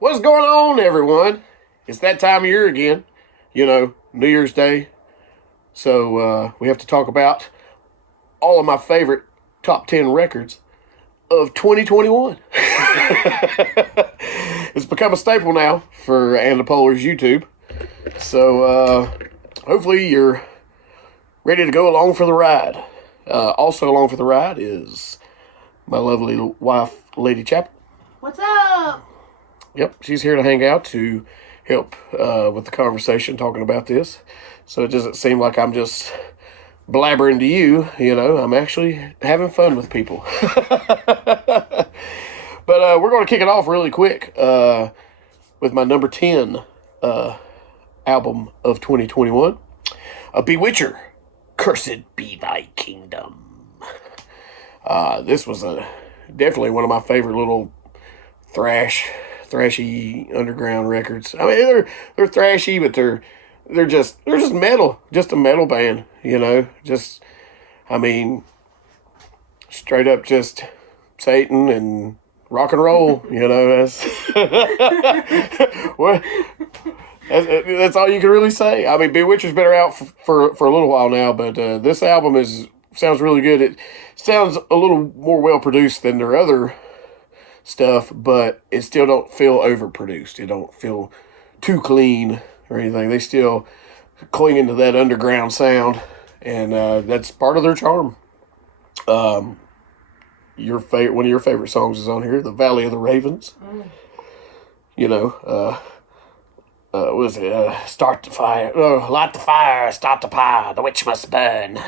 What's going on, everyone? It's that time of year again. New Year's Day. So we have to talk about all of my favorite top 10 records of 2021. It's become a staple now for And the Polars YouTube. So hopefully you're ready to go along for the ride. Also along for the ride is my lovely wife, Lady Chapel. What's up? Yep, she's here to hang out to help with the conversation, talking about this. So it doesn't seem like I'm just blabbering to you, I'm actually having fun with people. But we're going to kick it off really quick with my number 10 album of 2021, A Bewitcher, Cursed Be Thy Kingdom. This was definitely one of my favorite little thrashy underground records. I mean, they're thrashy, but they're just metal, just a metal band, straight up just Satan and rock and roll, that's that's all you can really say. I mean, Bewitcher's been out for a little while now, but this album sounds really good. It sounds a little more well produced than their other stuff, but it still don't feel overproduced. It don't feel too clean or anything. They still cling into that underground sound, and that's part of their charm. One of your favorite songs is on here, "The Valley of the Ravens." What was it? Start the fire. Oh, light the fire. Start the pie. The witch must burn.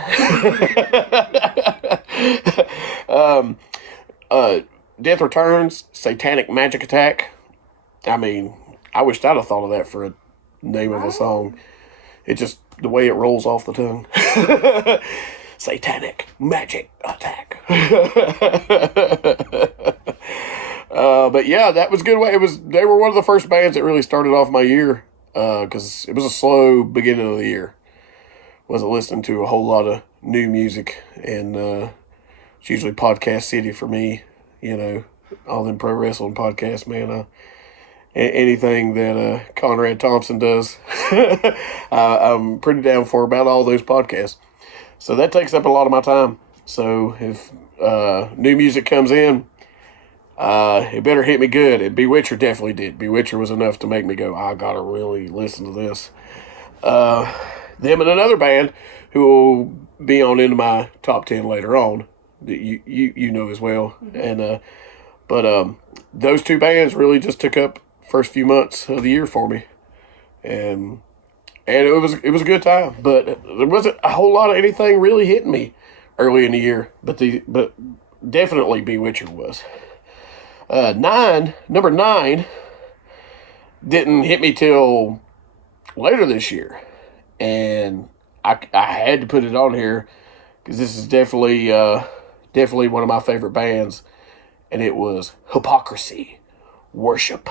Death Returns, Satanic Magic Attack. I mean, I wished I'd have thought of that for a name of a song. It just, the way it rolls off the tongue. Satanic Magic Attack. But yeah, that was a good way. They were one of the first bands that really started off my year, because it was a slow beginning of the year. Wasn't listening to a whole lot of new music, and it's usually Podcast City for me. All them pro wrestling podcasts, man. Anything that Conrad Thompson does, I'm pretty down for about all those podcasts. So that takes up a lot of my time. So if new music comes in, it better hit me good. And Bewitcher definitely did. Bewitcher was enough to make me go, I gotta really listen to this. Them and another band who will be on into my top 10 later on, that you know as well. And but those two bands really just took up first few months of the year for me, and it was a good time. But there wasn't a whole lot of anything really hitting me early in the year, but definitely Bewitcher was. Number 9 didn't hit me till later this year, and I had to put it on here because this is definitely one of my favorite bands, and it was Hypocrisy, Worship.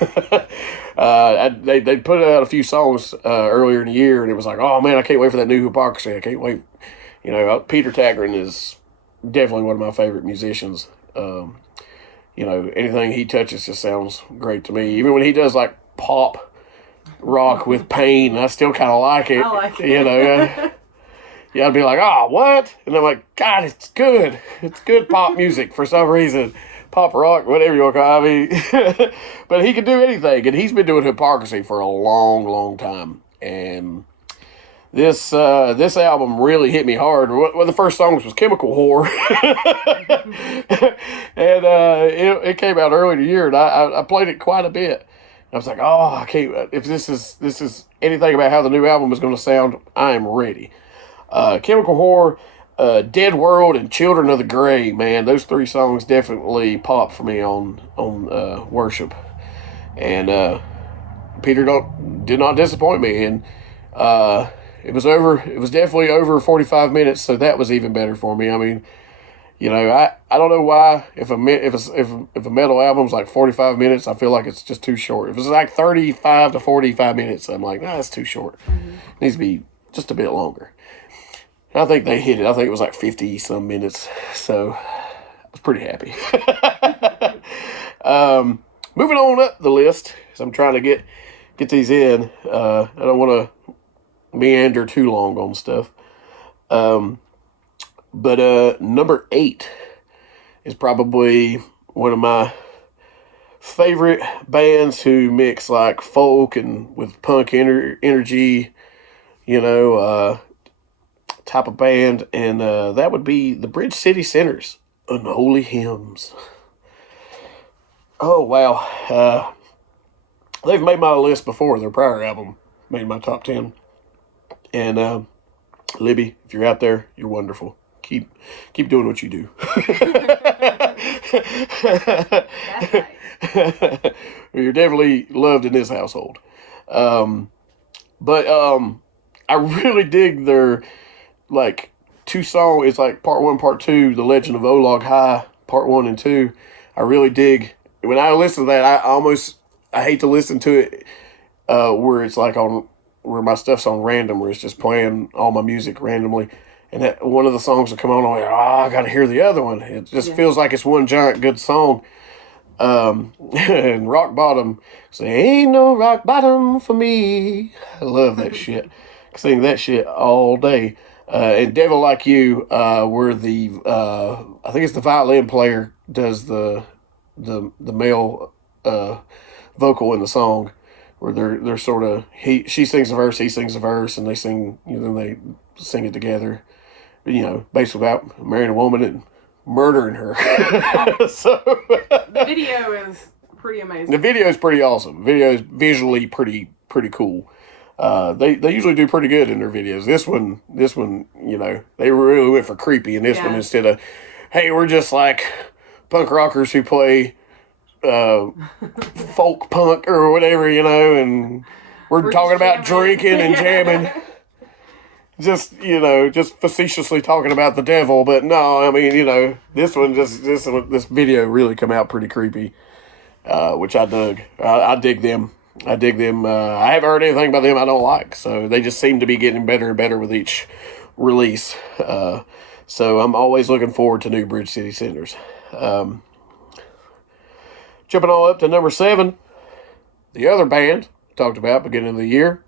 They put out a few songs earlier in the year, and it was like, oh man, I can't wait for that new Hypocrisy. I can't wait. Peter Tägtgren is definitely one of my favorite musicians. Anything he touches just sounds great to me. Even when he does like pop rock with Pain, I still kind of like it. I like it. Yeah, I'd be like, oh, what? And I'm like, God, it's good. It's good pop music for some reason. Pop rock, whatever you want to call it. But he can do anything. And he's been doing Hypocrisy for a long, long time. And this album really hit me hard. One of the first songs was Chemical Whore. And it came out early in the year, and I played it quite a bit. I was like, oh, I can't. If this is anything about how the new album is going to sound, I am ready. Chemical Whore, Dead World, and Children of the Grey, man, those 3 songs definitely popped for me on Worship. And Peter did not disappoint me, and it was definitely over 45 minutes, so that was even better for me. I mean, I don't know why if a metal album's like 45 minutes, I feel like it's just too short. If it's like 35 to 45 minutes, I'm like, nah, that's too short. It needs to be just a bit longer. I think they hit it. I think it was like 50-some minutes. So I was pretty happy. moving on up the list, as I'm trying to get these in. I don't want to meander too long on stuff. But number 8 is probably one of my favorite bands who mix like folk and with punk energy, type of band, and that would be the Bridge City Sinners, Unholy Hymns. Oh wow, they've made my list before. Their prior album made my top 10, and Libby, if you're out there, you're wonderful. Keep doing what you do. That's right. You're definitely loved in this household. But I really dig their like 2 songs. It's like part 1, part 2, The Legend of Olog High, part 1 and 2. I really dig. When I listen to that, I hate to listen to it where it's like where my stuff's on random, where it's just playing all my music randomly. And that one of the songs will come on, I'm like, I got to hear the other one. It just feels like it's one giant good song. And Rock Bottom, say, ain't no rock bottom for me. I love that shit. Sing that shit all day. And Devil Like You, where I think it's the violin player does the male vocal in the song, where they're sort of she sings a verse, he sings a verse, and they sing, then they sing it together. Basically about marrying a woman and murdering her. So the video is pretty amazing. The video is pretty awesome. The video is visually pretty cool. They usually do pretty good in their videos. This one, they really went for creepy in this one instead of, hey, we're just like punk rockers who play folk punk or whatever, and we're talking about drinking and jamming. Just facetiously talking about the devil, but no, I mean, this video really come out pretty creepy, which I dug. I dig them. I haven't heard anything about them I don't like, so they just seem to be getting better and better with each release. So I'm always looking forward to new Bridge City Sinners. Jumping all up to number 7, the other band talked about beginning of the year.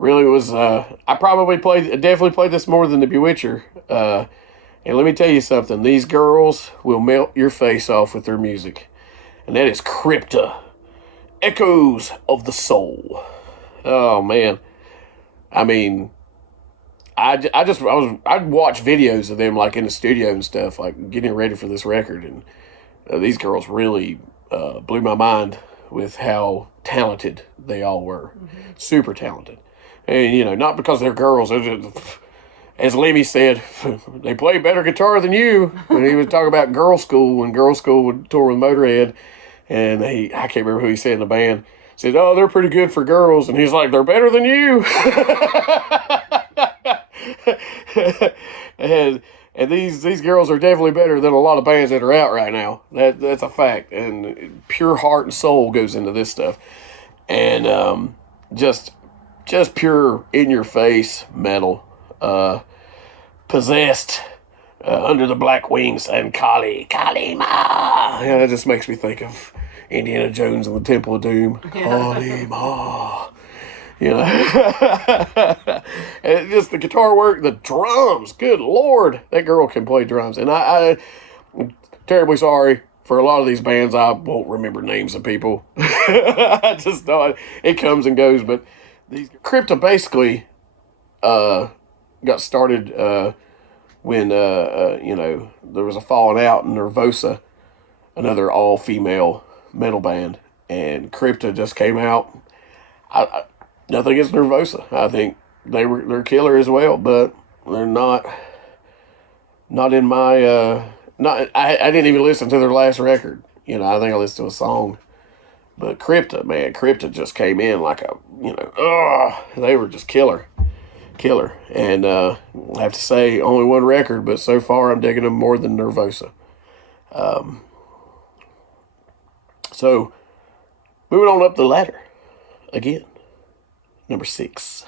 Really was, I definitely played this more than the Bewitcher. And let me tell you something, these girls will melt your face off with their music. And that is Crypta, Echoes of the Soul. Oh, man. I mean, I'd watch videos of them, like, in the studio and stuff, like, getting ready for this record. And these girls really blew my mind with how talented they all were. Mm-hmm. Super talented. And, not because they're girls. As Lemmy said, they play better guitar than you. When he was talking about Girl School, when Girl School would tour with Motorhead. And I can't remember who he said in the band. Said, oh, they're pretty good for girls. And he's like, they're better than you. and these girls are definitely better than a lot of bands that are out right now. That's a fact. And pure heart and soul goes into this stuff. And just pure in-your-face metal. Possessed, Under the Black Wings, and Kali Ma. Yeah, that just makes me think of Indiana Jones and the Temple of Doom. Kali Ma. And just the guitar work, the drums. Good Lord, that girl can play drums. And I'm terribly sorry for a lot of these bands. I won't remember names of people. I just know it comes and goes. But these Crypta basically got started when there was a falling out in Nervosa, another all-female metal band, and Crypta just came out. Nothing against Nervosa. I think they're killer as well, but they're not in my I didn't even listen to their last record. I think I listened to a song. But Crypta just came in like they were just killer. And I have to say, only one record, but so far I'm digging them more than Nervosa. So, moving on up the ladder again. Number 6.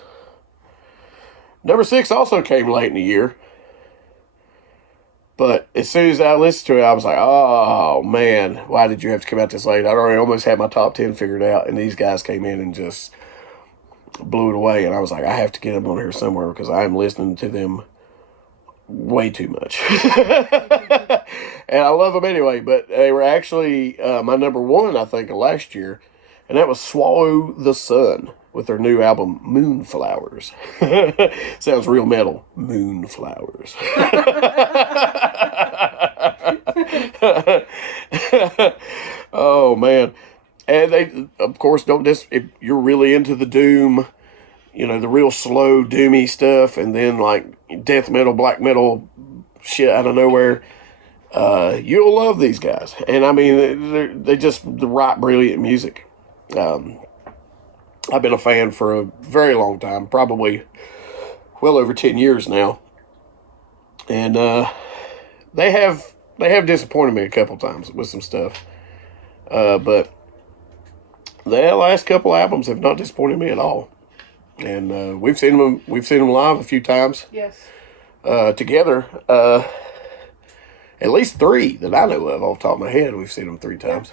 Number 6 also came late in the year. But as soon as I listened to it, I was like, oh, man, why did you have to come out this late? I'd already almost had my top 10 figured out, and these guys came in and just blew it away. And I was like, I have to get them on here somewhere because I'm listening to them way too much. And I love them anyway, but they were actually my number one, I think, of last year, and that was Swallow the Sun with their new album, Moonflowers. Sounds real metal. Moonflowers. Oh, man. And they, of course, don't just, if you're really into the doom, you know, the real slow, doomy stuff, and then like death metal, black metal shit out of nowhere, you'll love these guys. And I mean, they just write brilliant music. I've been a fan for a very long time, probably well over 10 years now. And they have disappointed me a couple times with some stuff. But the last couple albums have not disappointed me at all. And we've seen them live a few times. Yes. Together. At least 3 that I know of off the top of my head. We've seen them 3 times.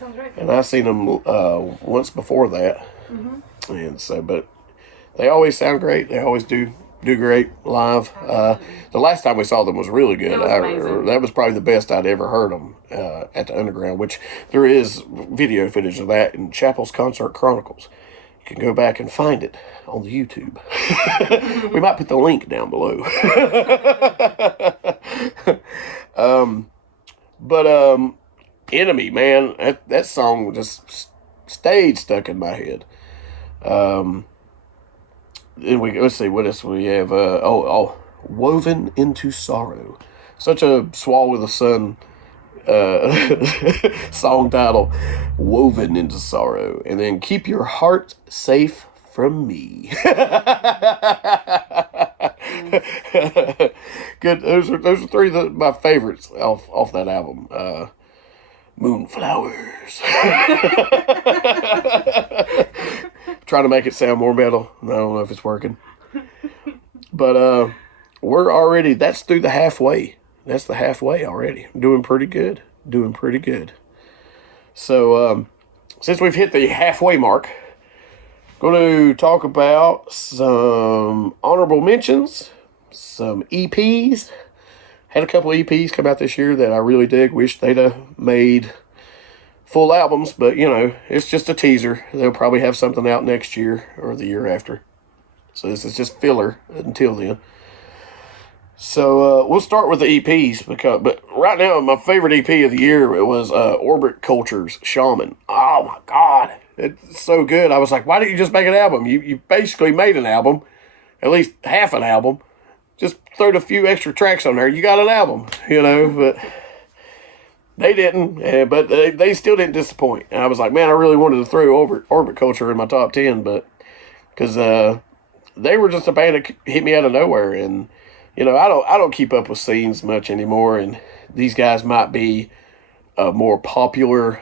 Sounds right. And I've seen them once before that. Mm-hmm. And so, but they always sound great. They always do great live. The last time we saw them was really good. It was amazing. That was probably the best I'd ever heard them at the Underground, which there is video footage of that in Chapel's Concert Chronicles. You can go back and find it on the YouTube. We might put the link down below. But Enemy, man, that song just stayed stuck in my head. And let's see, what else we have? Woven into Sorrow. Such a Swallow the Sun song title, Woven into Sorrow. And then Keep Your Heart Safe from Me. Good. Those are 3 of my favorites off that album. Moonflowers. Trying to make it sound more metal. I don't know if it's working. But we're already, that's through the halfway. That's the halfway already. Doing pretty good. So since we've hit the halfway mark, going to talk about some honorable mentions, some EPs. Had a couple EPs come out this year that I really dig. Wish they'd have made full albums, but you know, it's just a teaser. They'll probably have something out next year or the year after. So this is just filler until then. So we'll start with the EPs, but right now my favorite EP of the year was Orbit Culture's Shaman. Oh my God, it's so good. I was like, why didn't you just make an album? You basically made an album, at least half an album. Just throw a few extra tracks on there. You got an album, you know, but they didn't. But they still didn't disappoint. And I was like, man, I really wanted to throw Orbit Culture in my top 10, but because they were just a band that hit me out of nowhere. And, you know, I don't keep up with scenes much anymore. And these guys might be more popular.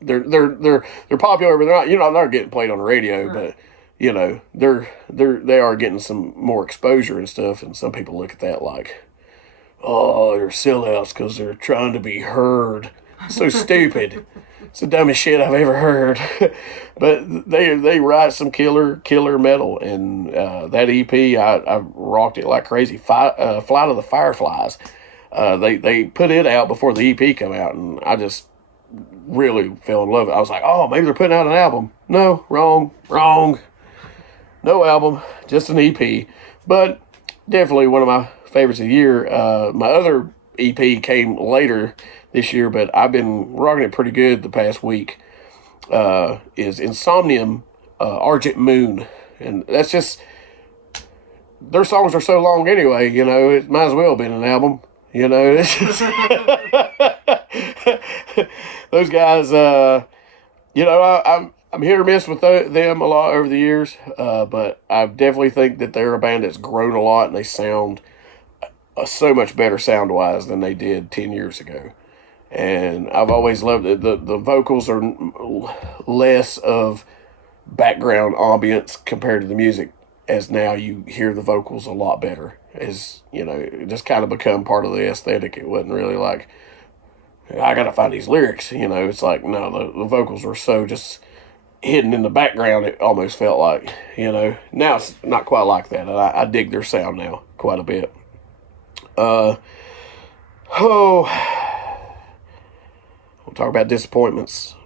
They're popular, but they're not, you know, they're not getting played on the radio, Right. but you know, they are getting some more exposure and stuff, and some people look at that like, oh, they're sellouts because they're trying to be heard. So stupid. It's the dumbest shit I've ever heard. But they write some killer metal, and that EP, I rocked it like crazy. Flight of the Fireflies. They put it out before the EP came out, and I just really fell in love with it. I was like, oh, maybe they're putting out an album. No, wrong. No album, just an EP. But definitely one of my favorites of the year. My other EP came later this year, but I've been rocking it pretty good the past week. Is Insomnium, Argent Moon. And that's just, their songs are so long anyway, you know, it might as well have been an album. You know, it's just those guys, you know, I'm hit or miss with them a lot over the years, but I definitely think that they're a band that's grown a lot, and they sound so much better sound-wise than they did 10 years ago. And I've always loved it. The vocals are less of background ambience compared to the music, as now you hear the vocals a lot better. is, it just kind of become part of the aesthetic. It wasn't really like, I got to find these lyrics, It's like, no, the vocals were so just hidden in the background, it almost felt like, Now it's not quite like that. I dig their sound now quite a bit. We'll talk about disappointments.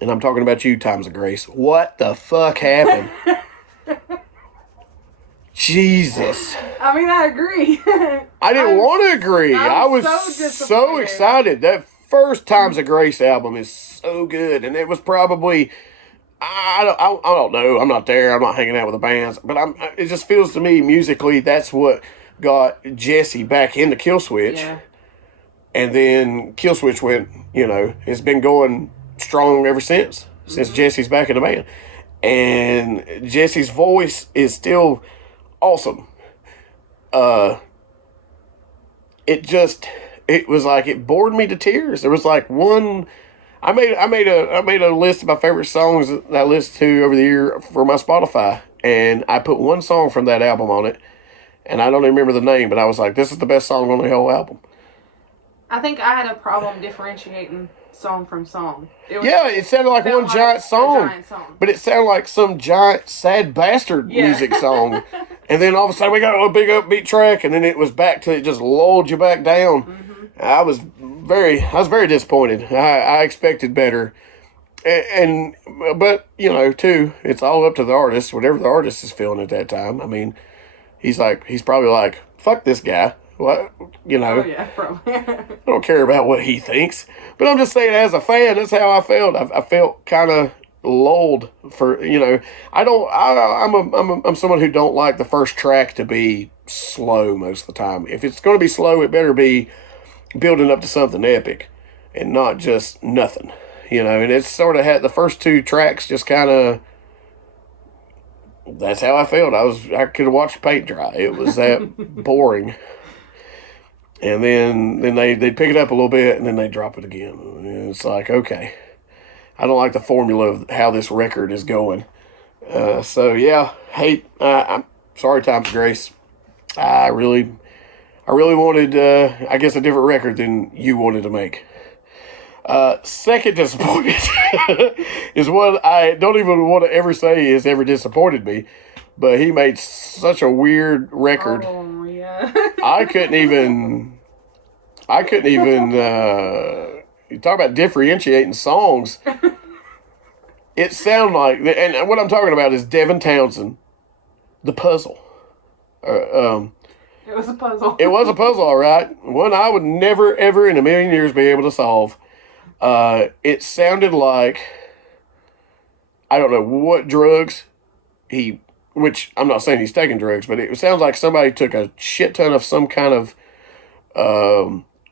And I'm talking about you, Times of Grace. What the fuck happened? Jesus. I mean, I agree. I didn't want to agree. I was so excited. That first Times of Grace album is so good. And it was probably, I don't know. I'm not there. I'm not hanging out with the bands. But it just feels to me, musically, that's what got Jesse back into Killswitch. Yeah. And then Killswitch went, it's been going strong ever since Jesse's back in the band. And Jesse's voice is still awesome. It was like, it bored me to tears. There was like one, I made a list of my favorite songs that I listened to over the year for my Spotify. And I put one song from that album on it. And I don't even remember the name, but I was like, this is the best song on the whole album. I think I had a problem differentiating song from song. It sounded like one giant song. But it sounded like some giant sad bastard music song. And then all of a sudden we got a big upbeat track, and then it was back to, it just lulled you back down. Mm-hmm. I was very disappointed. I expected better. But, too, it's all up to the artist, whatever the artist is feeling at that time. I mean, he's probably like, fuck this guy. What, Oh, yeah, probably. I don't care about what he thinks. But I'm just saying, as a fan, that's how I felt. I felt kind of lulled for, I'm someone who don't like the first track to be slow most of the time. If it's going to be slow, it better be building up to something epic and not just nothing, and it's sort of had the first two tracks just kind of, that's how I felt. I could have watched paint dry. It was that boring. And then they pick it up a little bit, and then they drop it again. And it's like, okay, I don't like the formula of how this record is going. I'm sorry, Times of Grace. I really wanted, I guess, a different record than you wanted to make. Second disappointment is what I don't even want to ever say has ever disappointed me, but he made such a weird record. Oh, yeah. I couldn't even, you talk about differentiating songs. It sounded like, and what I'm talking about is Devin Townsend, The Puzzle. It was a puzzle. It was a puzzle, all right. One I would never, ever in a million years be able to solve. It sounded like, I don't know what drugs which I'm not saying he's taking drugs, but it sounds like somebody took a shit ton of some kind of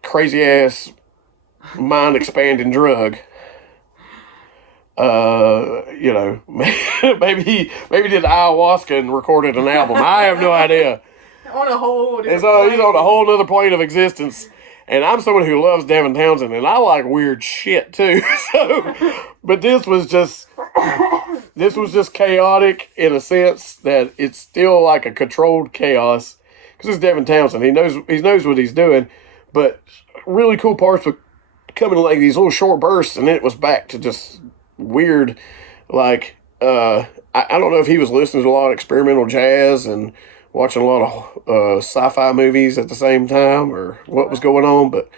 crazy ass mind expanding drug. Maybe did ayahuasca and recorded an album. I have no idea. On a whole different He's on a whole other plane of existence. And I'm someone who loves Devin Townsend, and I like weird shit too. But this was just chaotic in a sense that it's still like a controlled chaos because it's Devin Townsend. He knows what he's doing, but really cool parts were coming like these little short bursts, and then it was back to just weird. Like I don't know if he was listening to a lot of experimental jazz and watching a lot of sci-fi movies at the same time, or what was going on, but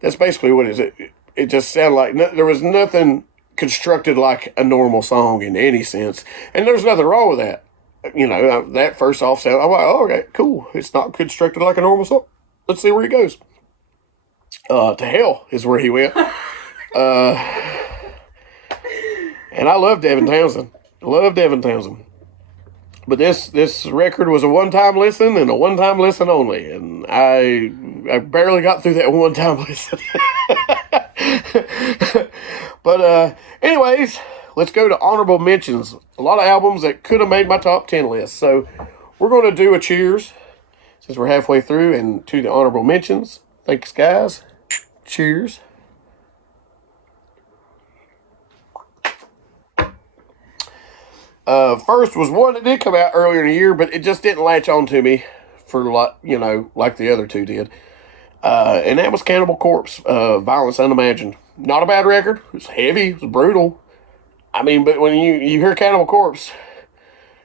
that's basically what it is. It just sounded like there was nothing constructed like a normal song in any sense, and there's nothing wrong with that. That first off sound, I'm like, oh, okay, cool. It's not constructed like a normal song. Let's see where he goes. To hell is where he went. And I love Devin Townsend. But this record was a one-time listen and a one-time listen only. And I barely got through that one-time listen. But anyways, let's go to honorable mentions. A lot of albums that could have made my top 10 list. So we're going to do a cheers since we're halfway through and to the honorable mentions. Thanks, guys. Cheers. First was one that did come out earlier in the year, but it just didn't latch on to me for like the other two did. And that was Cannibal Corpse, Violence Unimagined. Not a bad record. It was heavy. It was brutal. I mean, but when you hear Cannibal Corpse,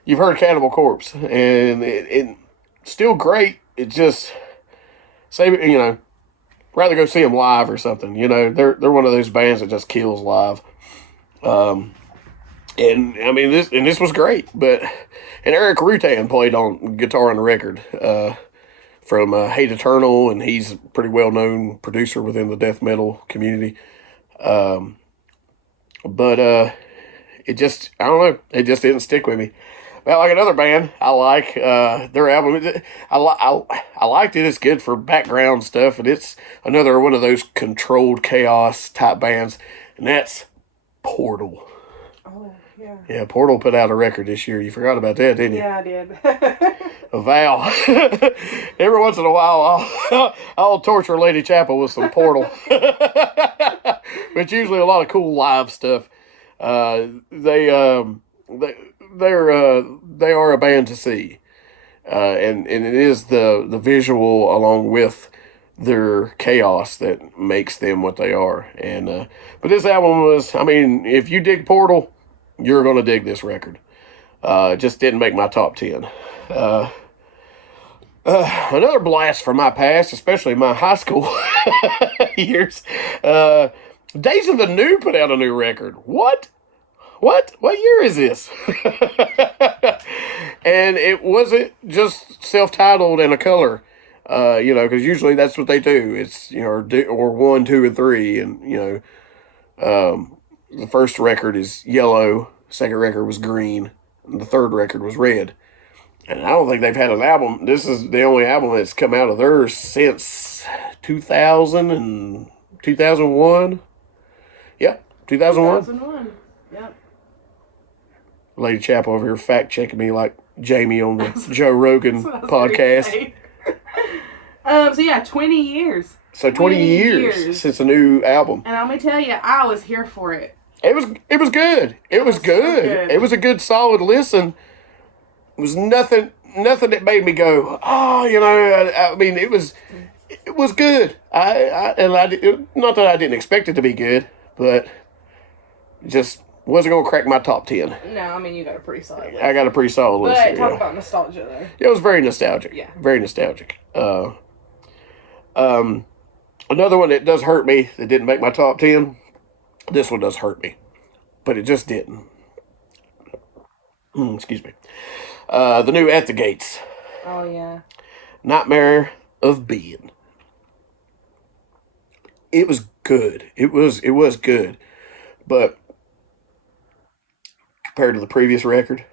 you've heard Cannibal Corpse, and it still great. It just rather go see them live or something. They're one of those bands that just kills live. And I mean this was great, and Eric Rutan played on guitar on the record from Hate Eternal, and he's a pretty well known producer within the death metal community. But it just I don't know, it just didn't stick with me. Well, like another band, I like their album. I liked it. It's good for background stuff, and it's another one of those controlled chaos type bands, and that's Portal. Oh, yeah. Yeah, Portal put out a record this year. You forgot about that, didn't you? Yeah, I did. A vow. Every once in a while, I'll torture Lady Chapel with some Portal. But usually a lot of cool live stuff. They are a band to see, and it is the visual along with their chaos that makes them what they are. And but this album was, I mean, if you dig Portal, you're gonna dig this record. It just didn't make my top 10. Another blast from my past, especially my high school years. Days of the New put out a new record. What? What year is this? And it wasn't just self-titled and a color, because usually that's what they do. It's, or 1, 2, and 3. And, the first record is yellow, second record was green, and the third record was red. And I don't think they've had an album. This is the only album that's come out of theirs since 2000 and 2001. Yep, 2001. 2001. Yep. Lady Chapel over here fact checking me like Jamie on the Joe Rogan podcast. So yeah, 20 years. So 20 years since a new album. And let me tell you, I was here for it. It was good. It was good. So good. It was a good solid listen. It was nothing that made me go, oh, I mean, it was good. Not that I didn't expect it to be good, but just wasn't going to crack my top 10. No, I mean, you got a pretty solid list. I got a pretty solid list. But talk about nostalgia, though. It was very nostalgic. Yeah. Very nostalgic. Another one that does hurt me that didn't make my top 10, this one does hurt me, but it just didn't. Excuse me. The new At the Gates. Oh, yeah. Nightmare of Being. It was good. It was good. But compared to the previous record,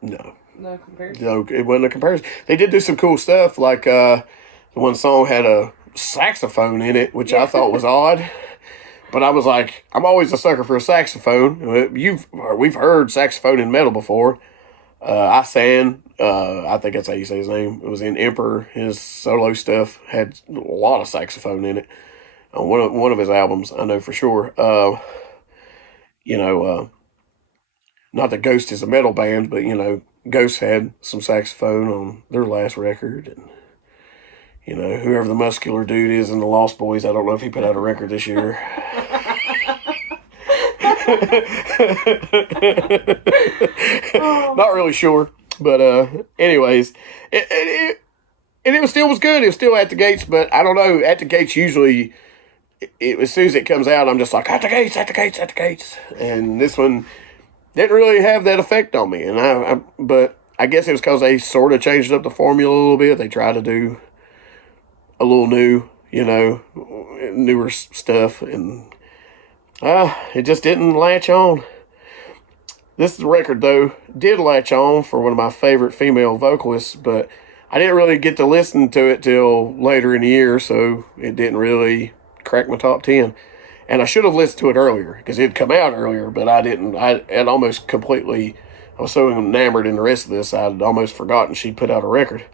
no. No comparison. No, it wasn't a comparison. They did do some cool stuff, like the one song had a saxophone in it, which I thought was odd. But I was like, I'm always a sucker for a saxophone. We've heard saxophone in metal before. Isan, I think that's how you say his name. It was in Emperor. His solo stuff had a lot of saxophone in it. On one of his albums, I know for sure. Not that Ghost is a metal band, but Ghost had some saxophone on their last record, and whoever the muscular dude is in the Lost Boys, I don't know if he put out a record this year. Not really sure, but anyways, it still was good. It was still At the Gates, but I don't know. At the Gates usually, as soon as it comes out, I'm just like, At the Gates, At the Gates, At the Gates, and this one didn't really have that effect on me. And but I guess it was because they sort of changed up the formula a little bit. They tried to do a little new, newer stuff, and it just didn't latch on. This record, though, did latch on for one of my favorite female vocalists, but I didn't really get to listen to it till later in the year, so it didn't really crack my top 10. And I should have listened to it earlier, because it had come out earlier, but I didn't. I had almost completely, I was so enamored in the rest of this, I'd almost forgotten she put out a record.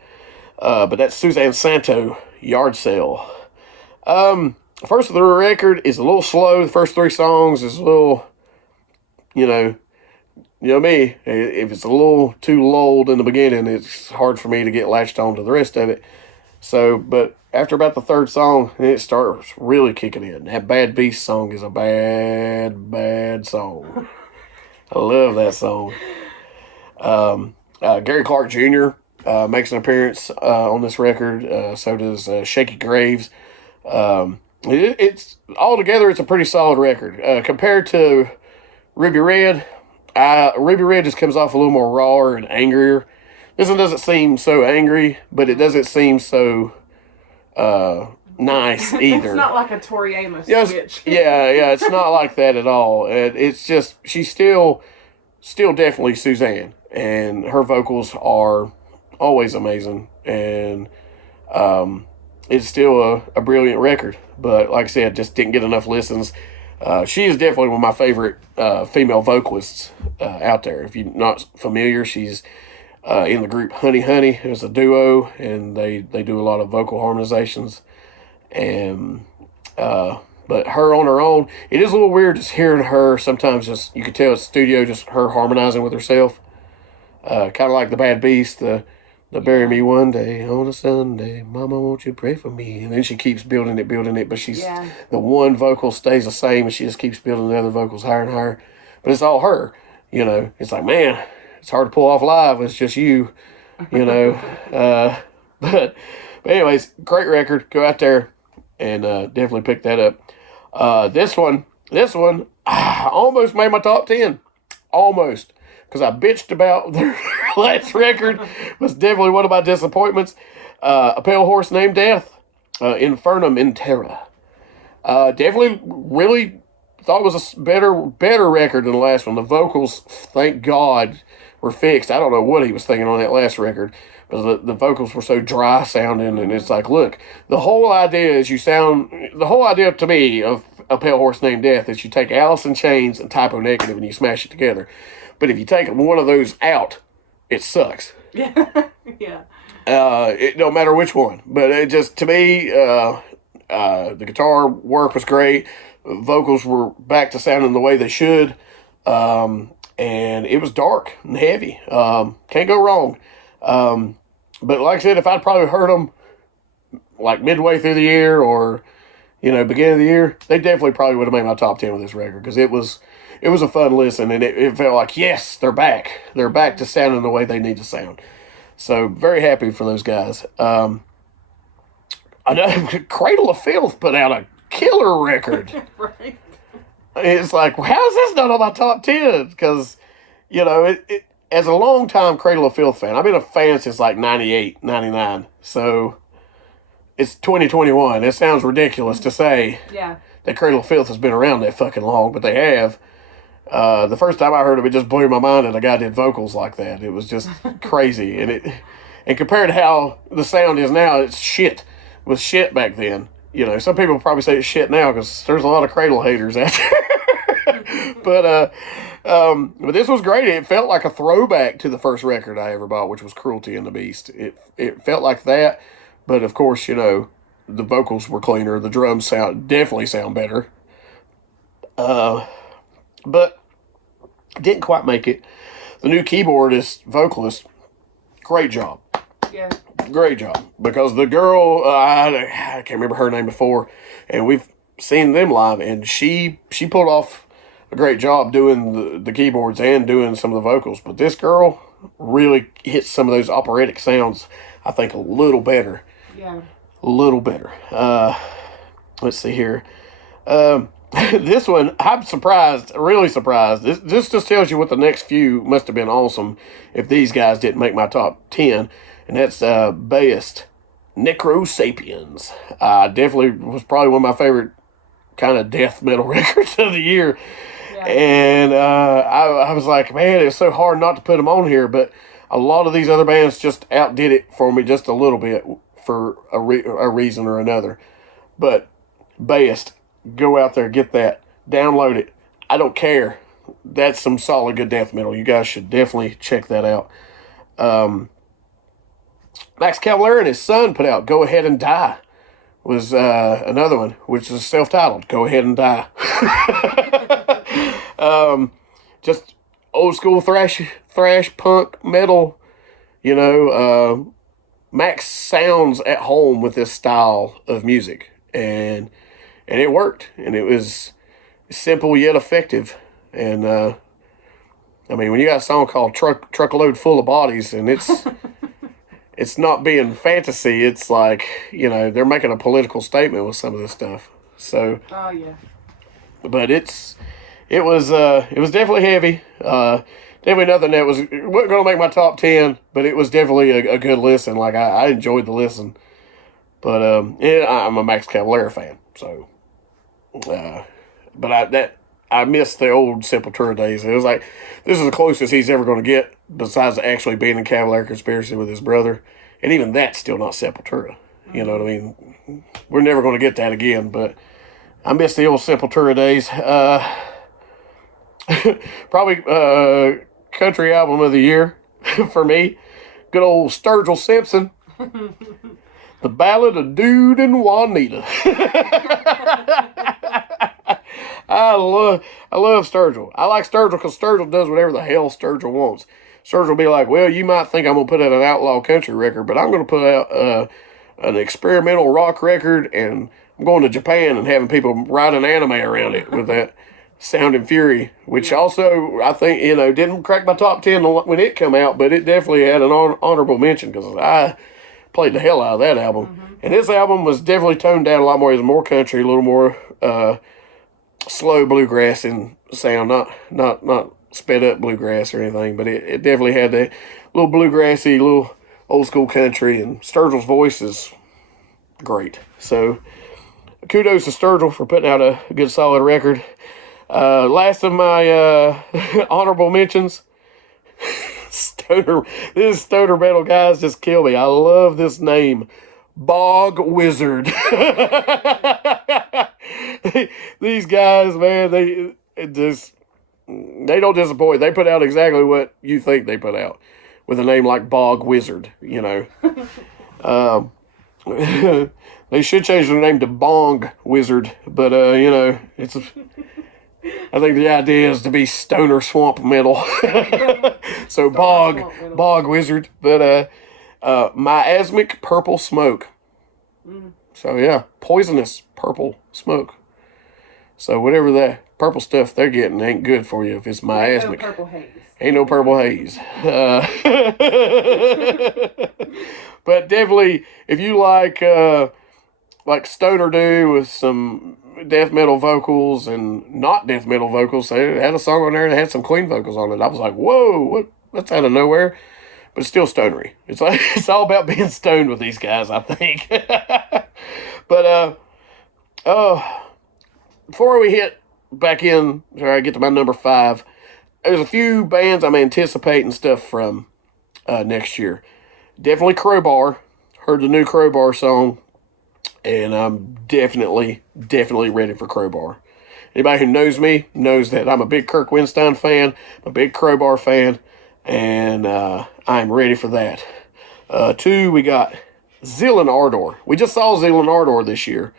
But that's Suzanne Santo, Yard Sale. First of the record is a little slow. The first 3 songs is a little, you know me, if it's a little too lulled in the beginning, it's hard for me to get latched on to the rest of it. So, but after about the third song, it starts really kicking in. That Bad Beast song is a bad, bad song. I love that song. Gary Clark Jr. Makes an appearance on this record. So does Shaky Graves. It's altogether, it's a pretty solid record compared to Ruby Red. Ruby Red just comes off a little more rawer and angrier. This one doesn't seem so angry, but it doesn't seem so nice either. It's not like a Tori Amos Yes, switch. yeah, it's not like that at all. It's just she's still definitely Suzanne, and her vocals are always amazing, and it's still a brilliant record. But like I said, just didn't get enough listens. She is definitely one of my favorite female vocalists out there. If you're not familiar, she's in the group Honey Honey. It's a duo, and they do a lot of vocal harmonizations. And but her on her own, it is a little weird just hearing her sometimes. Just you could tell it's studio, just her harmonizing with herself. Kind of like the Bad Beast, the bury me one day on a Sunday, Mama, won't you pray for me? And then she keeps building it, but she's the one vocal stays the same, and she just keeps building the other vocals higher and higher. But it's all her, you know. It's like, man, it's hard to pull off live. It's just you, you know. But anyways, great record. Go out there and definitely pick that up. This one, I almost made my top 10. Almost. Because I bitched about their last record. Was definitely one of my disappointments. A Pale Horse Named Death. Infernum in Terra. Definitely really thought it was a better record than the last one. The vocals, thank God, were fixed. I don't know what he was thinking on that last record. But the vocals were so dry sounding. And it's like, look, the whole idea to me of A Pale Horse Named Death is you take Alice in Chains and Typo Negative and you smash it together. But if you take one of those out, it sucks. Yeah. Yeah. It don't matter which one. But it just, to me, the guitar work was great. Vocals were back to sounding the way they should. And it was dark and heavy. Can't go wrong. But like I said, if I'd probably heard them like midway through the year or, beginning of the year, they definitely probably would have made my top 10 with this record because it was a fun listen, and it felt like, yes, they're back. They're back to sounding the way they need to sound. So, very happy for those guys. I know Cradle of Filth put out a killer record. Right. It's like, well, how is this not on my top 10? Because, as a long-time Cradle of Filth fan, I've been a fan since like 98, 99. So, it's 2021. It sounds ridiculous to say that Cradle of Filth has been around that fucking long, but they have. The first time I heard of it, just blew my mind that a guy did vocals like that. It was just crazy. And compared to how the sound is now, it's shit. It was shit back then. Some people probably say it's shit now because there's a lot of Cradle haters out there. But this was great. It felt like a throwback to the first record I ever bought, which was Cruelty and the Beast. It felt like that, but of course, the vocals were cleaner. The drums definitely sound better. But didn't quite make it. The new keyboardist, vocalist, great job. Yeah. Great job. Because the girl, I can't remember her name before, and we've seen them live, and she pulled off a great job doing the keyboards and doing some of the vocals. But this girl really hits some of those operatic sounds, I think, a little better. Yeah. A little better. Let's see here. This one, I'm surprised, really surprised. This just tells you what the next few must have been awesome if these guys didn't make my top 10. And that's Bayest, Necro Sapiens. Definitely was probably one of my favorite kind of death metal records of the year. Yeah. And I was like, man, it's so hard not to put them on here. But a lot of these other bands just outdid it for me just a little bit for a reason or another. But Bayest, go out there, get that, download it. I don't care. That's some solid good death metal. You guys should definitely check that out. Max Cavalera and his son put out Go Ahead and Die. Was another one, which is self-titled, Go Ahead and Die. Just old school thrash punk metal. You know, Max sounds at home with this style of music, and it worked, and it was simple yet effective. And I mean, when you got a song called "Truckload Full of Bodies," and it's not being fantasy, it's like, you know, they're making a political statement with some of this stuff. So, Oh yeah. but it was definitely heavy. Definitely nothing that wasn't going to make my top 10, but it was definitely a good listen. Like, I enjoyed the listen. But yeah, I'm a Max Cavalera fan, so. But I miss the old Sepultura days. It was like, this is the closest he's ever going to get, besides actually being in Cavalera Conspiracy with his brother, and even that's still not Sepultura. You know what I mean? We're never going to get that again. But I miss the old Sepultura days. Probably country album of the year for me. Good old Sturgill Simpson. The Ballad of Dude and Juanita. I love Sturgill. I like Sturgill because Sturgill does whatever the hell Sturgill wants. Sturgill will be like, well, you might think I'm going to put out an outlaw country record, but I'm going to put out an experimental rock record, and I'm going to Japan and having people write an anime around it with that Sound and Fury, which also, I think, you know, didn't crack my top 10 when it came out, but it definitely had an honorable mention because I played the hell out of that album. Mm-hmm. And this album was definitely toned down a lot more. It was more country, a little more slow bluegrass in sound, not sped up bluegrass or anything, but it definitely had that little bluegrassy, little old school country, and Sturgill's voice is great. So kudos to Sturgill for putting out a good solid record. Last of my honorable mentions, this stoner metal guys just kill me. I love this name, Bog Wizard. These guys, man, they don't disappoint. They put out exactly what you think they put out with a name like Bog Wizard, you know. They should change their name to Bong Wizard, but, you know, I think the idea is to be stoner swamp metal. So Bog Wizard, but Miasmic Purple Smoke. So yeah, poisonous purple smoke. So whatever that purple stuff they're getting ain't good for you if it's miasmic. Ain't no purple haze. But definitely, if you like stoner do with some death metal vocals and not death metal vocals, they had a song on there that had some clean vocals on it. I was like, whoa, that's out of nowhere. But it's still stonery. It's like it's all about being stoned with these guys, I think. But before we hit back in, I get to my number 5, there's a few bands I'm anticipating stuff from next year. Definitely Crowbar. Heard the new Crowbar song, and I'm definitely ready for Crowbar. Anybody who knows me knows that I'm a big Kirk Windstein fan, I'm a big Crowbar fan, and I'm ready for that. 2, we got Zealand Ardor. We just saw Zealand Ardor this year,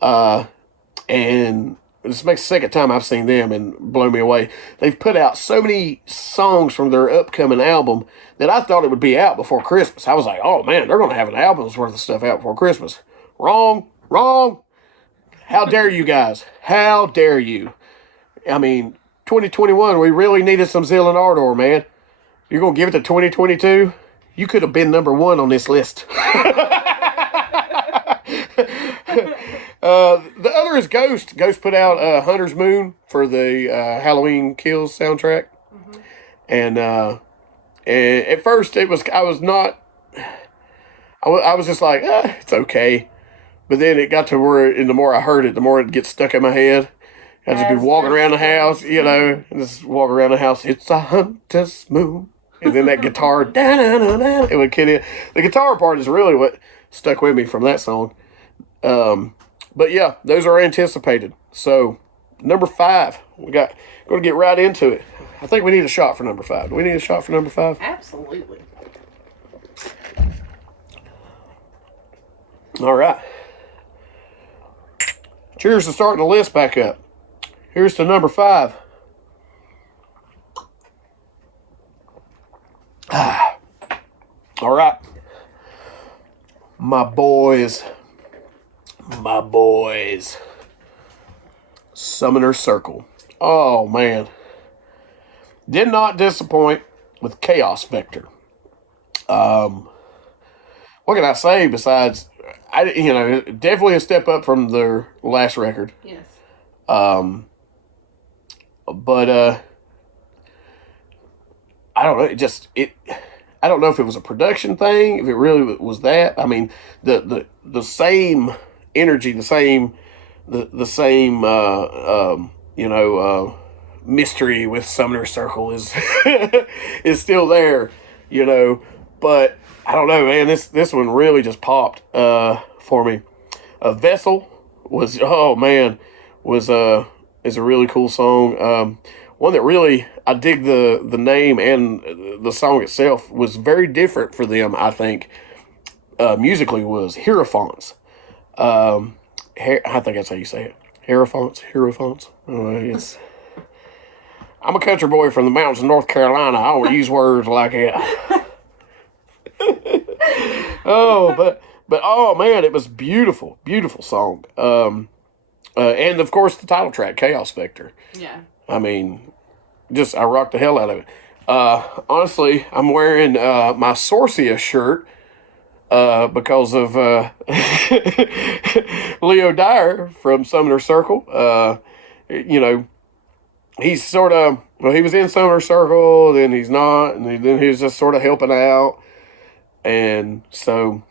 and this makes the second time I've seen them and blow me away. They've put out so many songs from their upcoming album that I thought it would be out before Christmas. I was like, oh man, they're going to have an album's worth of stuff out before Christmas. Wrong. How dare you guys? How dare you? I mean, 2021, we really needed some Zealand Ardor, man. You're going to give it to 2022? You could have been number 1 on this list. The other is Ghost. Ghost put out Hunter's Moon for the Halloween Kills soundtrack. Mm-hmm. And at first I was just like, it's okay. But then it got to where, and the more I heard it, the more it gets stuck in my head. I just be walking around the house, you know, and just walk around the house. It's a hunter's moon. And then that guitar, it would kill you. The guitar part is really what stuck with me from that song. But yeah, those are anticipated. So, number 5, we're going to get right into it. I think we need a shot for number 5. Do we need a shot for number 5? Absolutely. All right. Cheers to starting the list back up. Here's to number 5. My boys. My boys. Summoner Circle. Oh, man. Did not disappoint with Chaos Vector. What can I say besides, definitely a step up from their last record. Yes. But I don't know. I don't know if it was a production thing. If it really was that. I mean, the same energy, the same mystery with Summoner Circle is is still there. But I don't know, man. This one really just popped for me. A Vessel was is a really cool song. One that really I dig the name and the song itself was very different for them. I think musically was Hierophants. I think that's how you say it. Hierophants. It's. I'm a country boy from the mountains of North Carolina. I don't use words like that. But oh man, it was beautiful, beautiful song. And of course the title track, Chaos Vector. Yeah. I mean, I rocked the hell out of it. Honestly, I'm wearing my Sorcia shirt because of Leo Dyer from Summoner Circle. He's sort of, he was in Summoner Circle, then he's not, and then he was just sort of helping out. And so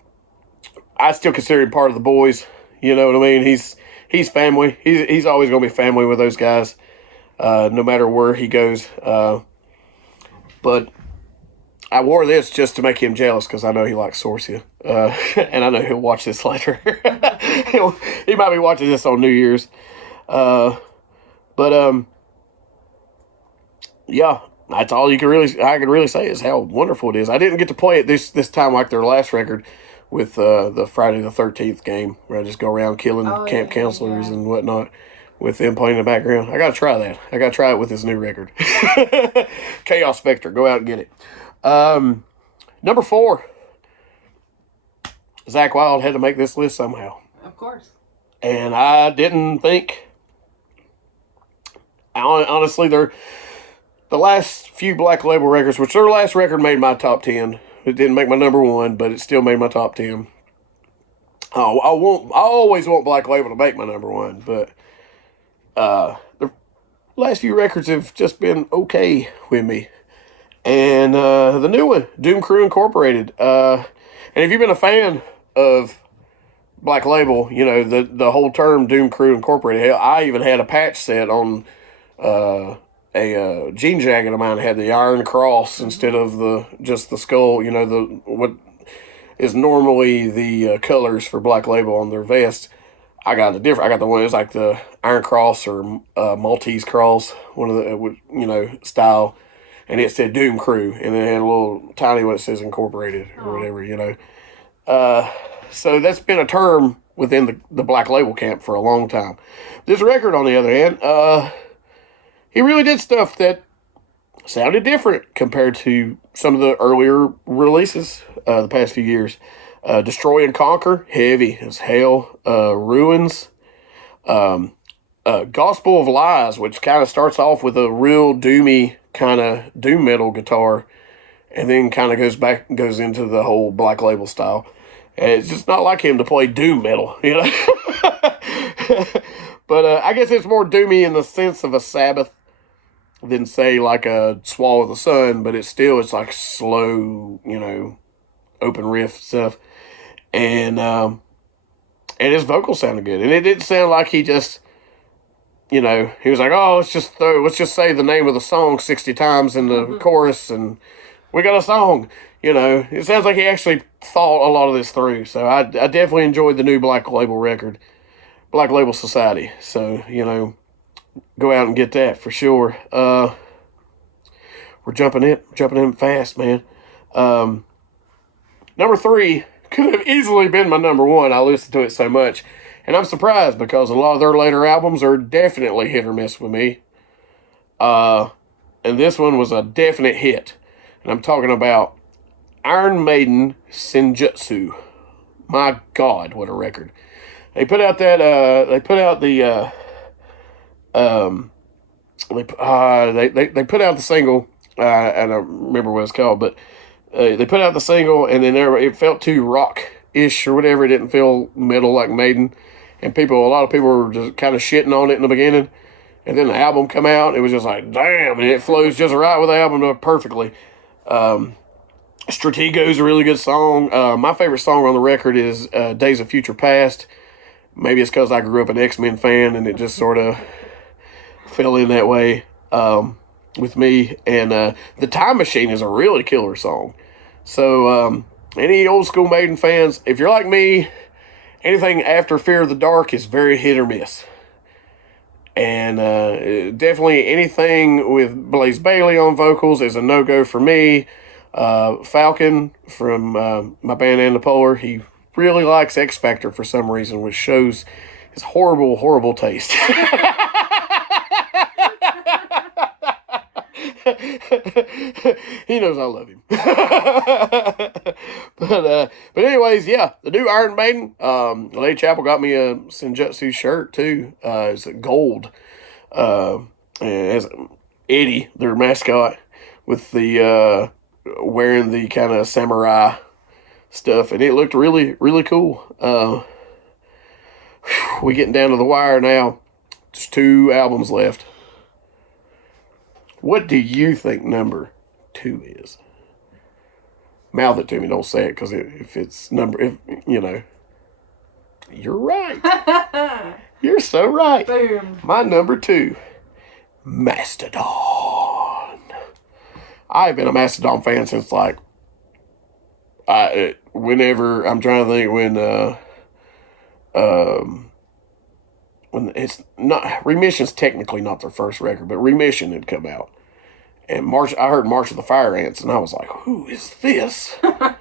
I still consider him part of the boys. You know what I mean? He's family. He's always going to be family with those guys, no matter where he goes. But I wore this just to make him jealous because I know he likes Sorcia. And I know he'll watch this later. He might be watching this on New Year's. Yeah, that's all I could really say is how wonderful it is. I didn't get to play it this time like their last record with the Friday the 13th game where I just go around killing camp counselors and whatnot with them playing in the background. I got to try that. I got to try it with this new record. Chaos Vector. Go out and get it. Number 4. Zakk Wylde had to make this list somehow. Of course. And I didn't think... Honestly, the last few Black Label records, which their last record made my top 10. It didn't make my number 1, but it still made my top 10. I always want Black Label to make my number 1, but the last few records have just been okay with me. And the new one, Doom Crew Incorporated. And if you've been a fan of Black Label, the whole term Doom Crew Incorporated, hell, I even had a patch set on a jean jacket of mine had the Iron Cross instead of just the skull. What is normally the colors for Black Label on their vest. I got the one that's like the Iron Cross or Maltese Cross, one of the style, and it said Doom Crew, and then it had a little tiny what it says Incorporated or whatever. So that's been a term within the Black Label camp for a long time. This record, on the other hand, he really did stuff that sounded different compared to some of the earlier releases the past few years. Destroy and Conquer, heavy as hell. Ruins. Gospel of Lies, which kind of starts off with a real doomy kind of doom metal guitar and then kind of goes into the whole Black Label style. And it's just not like him to play doom metal, But I guess it's more doomy in the sense of a Sabbath than, say, like a Swallow the Sun, but it's like slow, open riff stuff. And his vocals sounded good. And it didn't sound like he just, he was like, oh, let's just say the name of the song 60 times in the chorus and we got a song. It sounds like he actually thought a lot of this through. So I definitely enjoyed the new Black Label record, Black Label Society. So, go out and get that for sure. We're jumping in fast, man. Number 3 could have easily been my number 1. I listened to it so much. And I'm surprised because a lot of their later albums are definitely hit or miss with me. And this one was a definite hit. And I'm talking about Iron Maiden Senjutsu My God, what a record! They put out that. They put out the. They put out the single. I don't remember what it's called, but they put out the single, and then it felt too rock-ish or whatever. It didn't feel metal like Maiden, and a lot of people were just kind of shitting on it in the beginning. And then the album come out, and it was just like, damn, and it flows just right with the album perfectly. Stratego is a really good song. My favorite song on the record is Days of Future Past. Maybe it's because I grew up an X-Men fan, and it just sort of fell in that way with me. And The Time Machine is a really killer song. So any old school Maiden fans, if you're like me, anything after Fear of the Dark is very hit or miss. And definitely anything with Blaze Bayley on vocals is a no-go for me. Falcon from my band Antipolar, he really likes X Factor for some reason, which shows his horrible, horrible taste. He knows I love him. But anyways, yeah, the new Iron Maiden. Lady Chapel got me a Senjutsu shirt too. It's gold. And it has Eddie, their mascot, with the wearing the kind of samurai stuff, and it looked really, really cool. We getting down to the wire now. There's 2 albums left. What do you think number 2 is? Mouth it to me. Don't say it, because if you're right. You're so right. Boom. My number 2, Mastodon. I've been a Mastodon fan since whenever I'm trying to think when it's not Remission's technically not their first record, but Remission had come out. And I heard March of the Fire Ants, and I was like, who is this? I've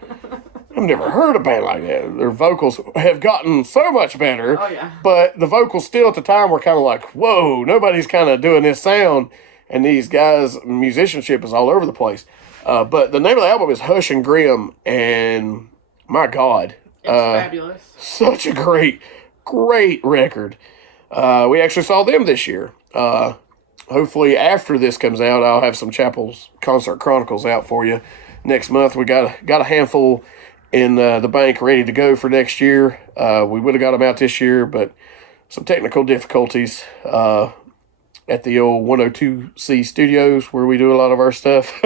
never heard a band like that. Their vocals have gotten so much better. Oh, yeah. But the vocals still at the time were kind of like, whoa, nobody's kind of doing this sound. And these guys' musicianship is all over the place. But the name of the album is Hush and Grim, and my God. It's fabulous. Such a great record. We actually saw them this year. Hopefully after this comes out, I'll have some Chapel's Concert Chronicles out for you next month. We got a handful in the bank ready to go for next year. We would have got them out this year, but some technical difficulties at the old 102C studios where we do a lot of our stuff.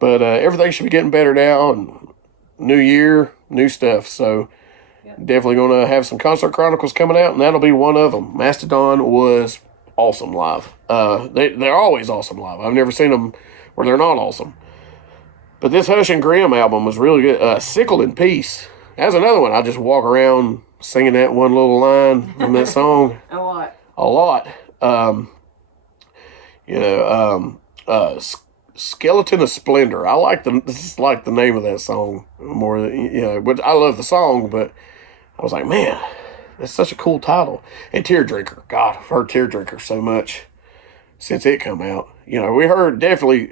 But everything should be getting better now, and new year, new stuff. So definitely going to have some Concert Chronicles coming out, and that'll be one of them. Mastodon was awesome live. They're always awesome live. I've never seen them where they're not awesome. But this Hush and Grim album was really good. Sickle in Peace. That's another one. I just walk around singing that one little line from that song. A lot. A lot. Skeleton of Splendor. This is like the name of that song more than, but I love the song, but I was like, man, that's such a cool title. And Teardrinker. God, I've heard Teardrinker so much since it come out. We heard definitely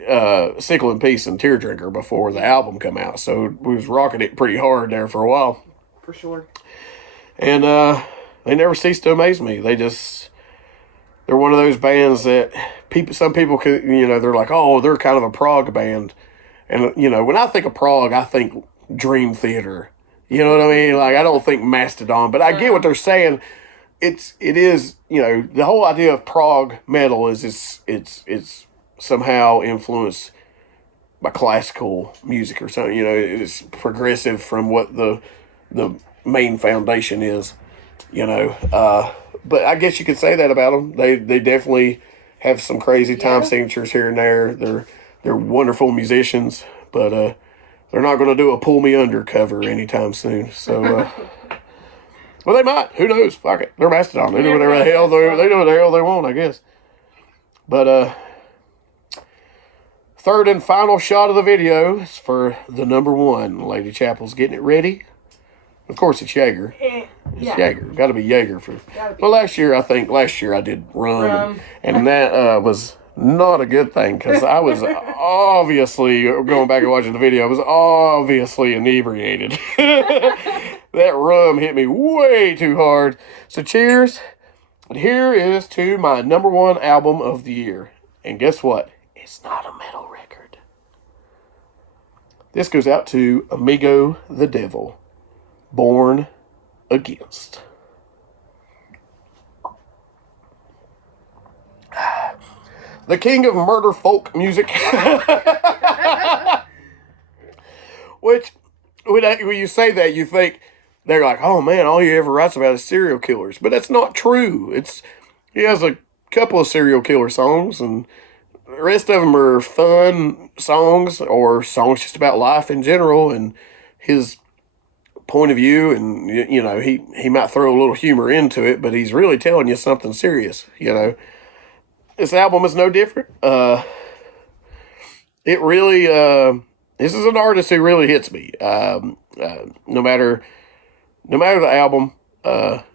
Sickle in Peace and Teardrinker before the album come out, so we was rocking it pretty hard there for a while. For sure. And they never cease to amaze me. They're one of those bands that some people could, they're like, oh, they're kind of a prog band. And, when I think of prog, I think Dream Theater. You know what I mean? Like, I don't think Mastodon, but I get what they're saying. It is, the whole idea of prog metal is it's somehow influenced by classical music or something. It's progressive from what the main foundation is, But I guess you could say that about them. They definitely have some crazy time signatures here and there. They're wonderful musicians, but they're not going to do a Pull Me Under cover anytime soon. So, well, they might. Who knows? Fuck it. They're Mastodon. They do whatever the hell they want, I guess. But third and final shot of the video is for the number 1. Lady Chapel's getting it ready. Of course, it's Jaeger. It's Jaeger. Got to be Jaeger for. Well, last year I did rum. And that was not a good thing because I was obviously going back and watching the video. I was obviously inebriated. That rum hit me way too hard. So cheers. And here is to my number one album of the year. And guess what? It's not a metal record. This goes out to Amigo the Devil, Born Against. The king of murder folk music. Which, when you say that, you think, they're like, oh man, all he ever writes about is serial killers. But that's not true. He has a couple of serial killer songs, and the rest of them are fun songs or songs just about life in general and his point of view. And, he might throw a little humor into it, but he's really telling you something serious, This album is no different. It really, this is an artist who really hits me. No matter the album,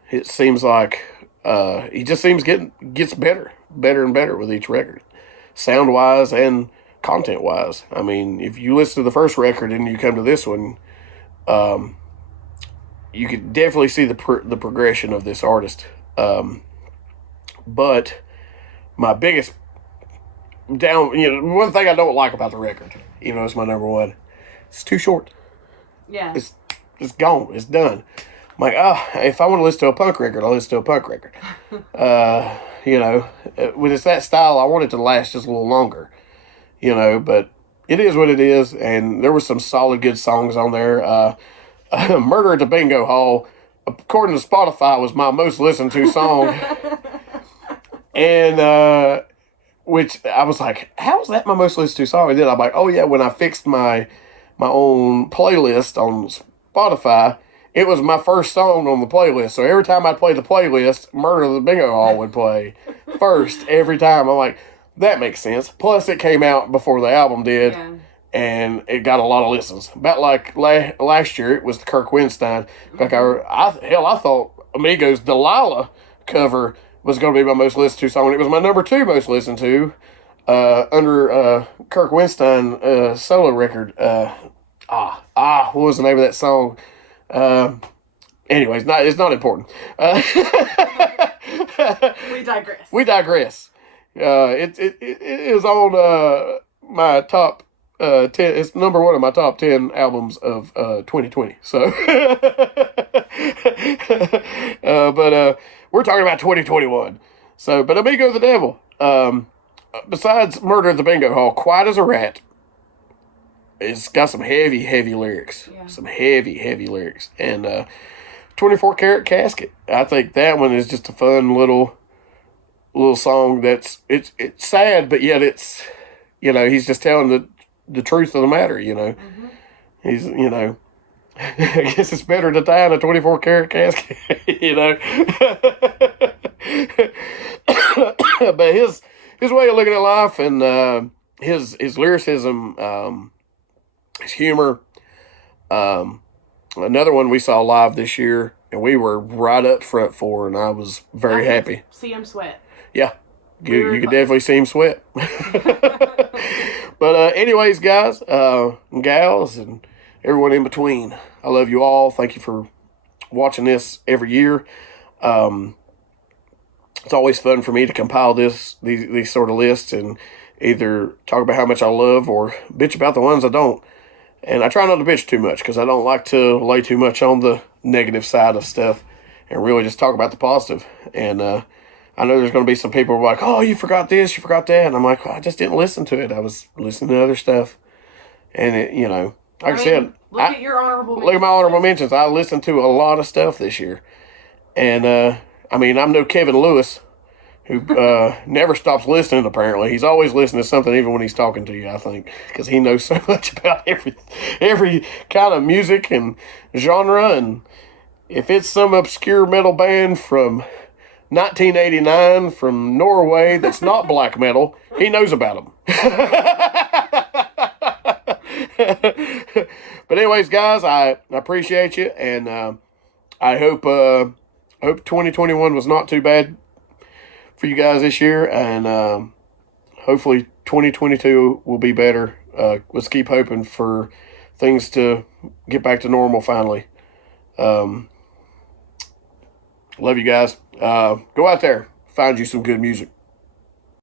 it seems like he just gets better and better with each record, sound wise and content wise. I mean, if you listen to the first record and you come to this one, you could definitely see the progression of this artist. But my biggest one thing I don't like about the record, even though it's my number one, it's too short. Yeah. It's gone. It's done. I'm like, if I want to listen to a punk record, I'll listen to a punk record. When it's that style, I want it to last just a little longer. But it is what it is, and there were some solid good songs on there. Murder at the Bingo Hall, according to Spotify, was my most listened to song. And which I was like, how is that my most listened to song? And then I'm like, oh yeah, when I fixed my own playlist on Spotify, it was my first song on the playlist. So every time I'd play the playlist, Murder of the Bingo Hall would play first every time. I'm like, that makes sense. Plus, it came out before the album did, and it got a lot of listens. About like last year, it was the Kirk Windstein. Like I thought Amigos' Delilah cover was going to be my most listened to song. It was my number 2 most listened to under Kirk Windstein solo record. What was the name of that song? Anyways, it's not important. We digress. It is on my top 10. It's number 1 of my top 10 albums of 2020. So, but we're talking about 2021. So, but Amigo the Devil. Besides Murder at the Bingo Hall, Quiet as a Rat. It's got some heavy, heavy lyrics. Yeah. Some heavy, heavy lyrics. And 24 Karat Casket. I think that one is just a fun little song it's sad, but yet it's, he's just telling the truth of the matter, Mm-hmm. He's, I guess it's better to die in a 24 karat casket, But his way of looking at life and his lyricism, his humor. Another one we saw live this year, and we were right up front for, and I was very happy. See him sweat. Yeah, you could definitely see him sweat. But anyways, guys, and gals, and everyone in between, I love you all. Thank you for watching this every year. It's always fun for me to compile these sort of lists and either talk about how much I love or bitch about the ones I don't. And I try not to bitch too much because I don't like to lay too much on the negative side of stuff and really just talk about the positive. And I know there's going to be some people who are like, oh, you forgot this, you forgot that. And I'm like, well, I just didn't listen to it. I was listening to other stuff. And, I said, look at your honorable mentions. Look at my honorable mentions. I listened to a lot of stuff this year. And, I'm no Kevin Lewis, who never stops listening, apparently. He's always listening to something, even when he's talking to you, I think, because he knows so much about every kind of music and genre. And if it's some obscure metal band from 1989 from Norway that's not black metal, he knows about them. But anyways, guys, I appreciate you, and I hope 2021 was not too bad for you guys this year, and hopefully 2022 will be better. Let's keep hoping for things to get back to normal finally. Love you guys. Go out there, find you some good music.